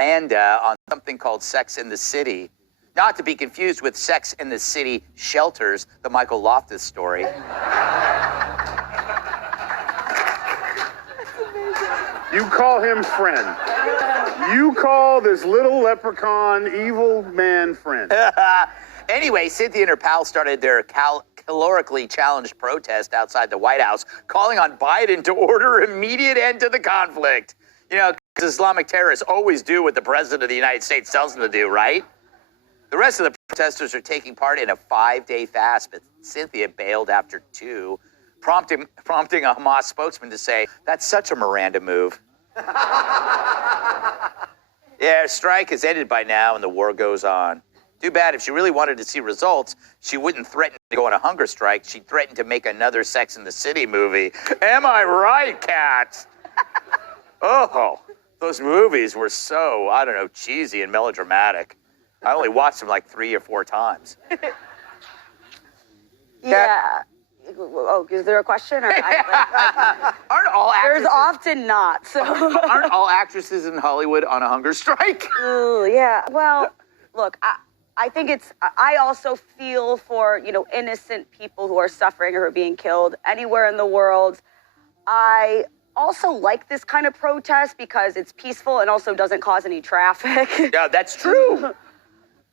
Miranda on something called Sex in the City. Not to be confused with Sex in the City Shelters, the Michael Loftus story. You call him friend. You call this little leprechaun evil man friend. Anyway, Cynthia and her pal started their calorically challenged protest outside the White House, calling on Biden to order immediate end to the conflict. You know, because Islamic terrorists always do what the president of the United States tells them to do, right? The rest of the protesters are taking part in a 5-day fast, but Cynthia bailed after 2, prompting a Hamas spokesman to say, "That's such a Miranda move." Yeah, strike has ended by now and the war goes on. Too bad. If she really wanted to see results, she wouldn't threaten to go on a hunger strike. She'd threaten to make another Sex in the City movie. Am I right, Kat? Oh, those movies were so, I don't know, cheesy and melodramatic. I only watched them like 3 or 4 times. Yeah. Oh, is there a question? Or Aren't all actresses? There's often not. So. Aren't all actresses in Hollywood on a hunger strike? Ooh, yeah. Well, look, I think I also feel for, innocent people who are suffering or who are being killed anywhere in the world. I also like this kind of protest because it's peaceful and also doesn't cause any traffic. Yeah, that's true.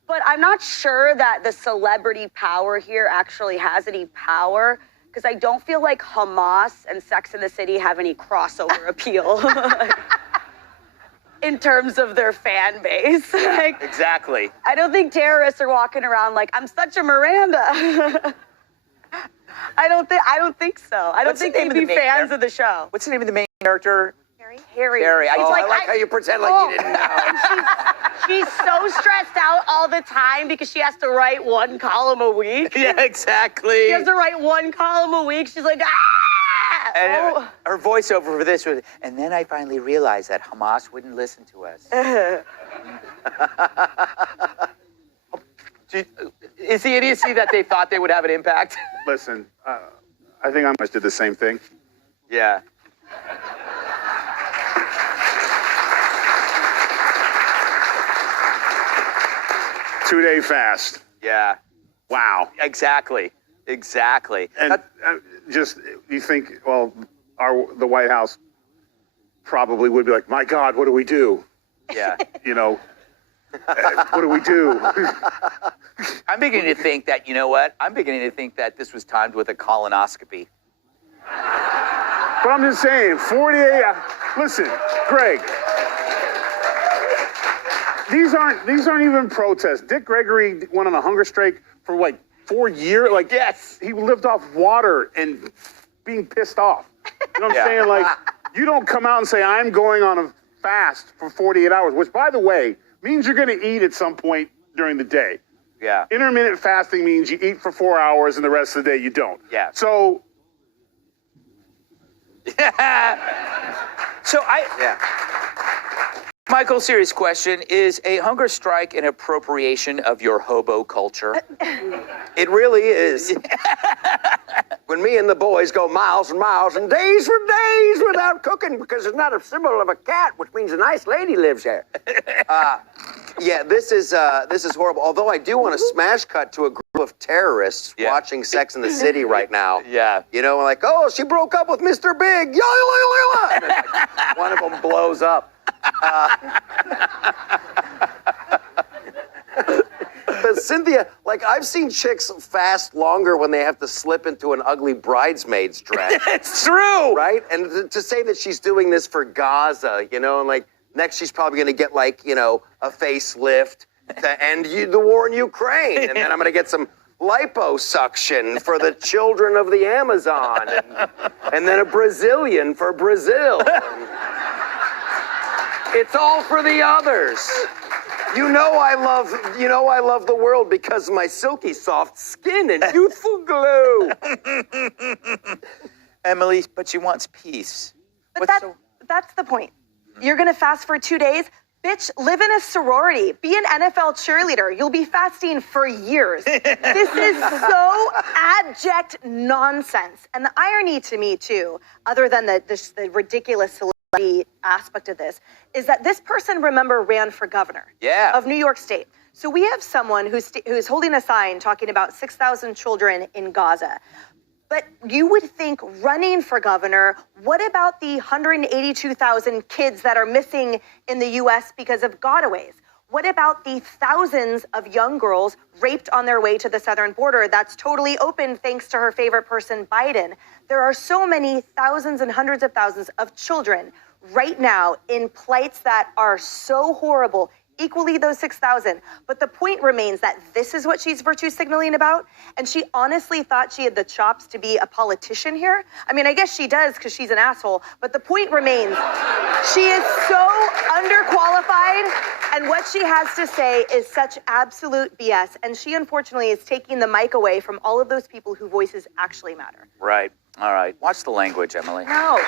But I'm not sure that the celebrity power here actually has any power because I don't feel like Hamas and Sex in the City have any crossover appeal in terms of their fan base. Yeah, exactly. I don't think terrorists are walking around like, I'm such a Miranda. I don't think so. I don't think they'd be fans of the show. What's the name of the main character? Harry. Harry. I like how you pretend like you didn't know. She's so stressed out all the time because she has to write 1 column a week. Yeah, exactly. She has to write 1 column a week. She's like, ah! And her voiceover for this was, and then I finally realized that Hamas wouldn't listen to us. Is the idiocy that they thought they would have an impact? Listen, I think I almost did the same thing. Yeah. Two-day fast. Yeah. Wow. Exactly. And you think, well, the White House probably would be like, my God, what do we do? Yeah. What do we do? I'm beginning to think that, you know what? I'm beginning to think that this was timed with a colonoscopy. But I'm just saying, 48, listen, Greg, these aren't even protests. Dick Gregory went on a hunger strike for like 4 years. Like, yes, he lived off water and being pissed off. You know what I'm saying? Like, you don't come out and say, I'm going on a fast for 48 hours, which, by the way, means you're going to eat at some point during the day. Yeah. Intermittent fasting means you eat for 4 hours and the rest of the day you don't. Yeah. So. Yeah. Michael, serious question. Is a hunger strike an appropriation of your hobo culture? It really is. When me and the boys go miles and miles and days for days without cooking because it's not a symbol of a cat, which means a nice lady lives there. Yeah, this is horrible. Although I do want to smash cut to a group of terrorists watching Sex in the City right now. Yeah. Like, oh, she broke up with Mr. Big. And like, one of them blows up. But Cynthia, like, I've seen chicks fast longer when they have to slip into an ugly bridesmaid's dress. It's true. Right? And to say that she's doing this for Gaza, and like, next she's probably going to get, like, a facelift to end the war in Ukraine. And then I'm going to get some liposuction for the children of the Amazon. And then a Brazilian for Brazil. It's all for the others. I love the world because of my silky soft skin and youthful glow. Emily, but she wants peace. But that's the point. You're going to fast for 2 days? Bitch, live in a sorority. Be an NFL cheerleader. You'll be fasting for years. This is so abject nonsense. And the irony to me, too, other than the ridiculous aspect of this is that this person, remember, ran for governor of New York State. So we have someone who's holding a sign talking about 6,000 children in Gaza. But you would think running for governor, what about the 182,000 kids that are missing in the U.S. because of gotaways? What about the thousands of young girls raped on their way to the southern border that's totally open thanks to her favorite person, Biden? There are so many thousands and hundreds of thousands of children right now in plights that are so horrible, equally those 6,000. But the point remains that this is what she's virtue signaling about. And she honestly thought she had the chops to be a politician here. I mean, I guess she does because she's an asshole. But the point remains, she is so underqualified. And what she has to say is such absolute BS. And she, unfortunately, is taking the mic away from all of those people whose voices actually matter. Right. All right. Watch the language, Emily. No.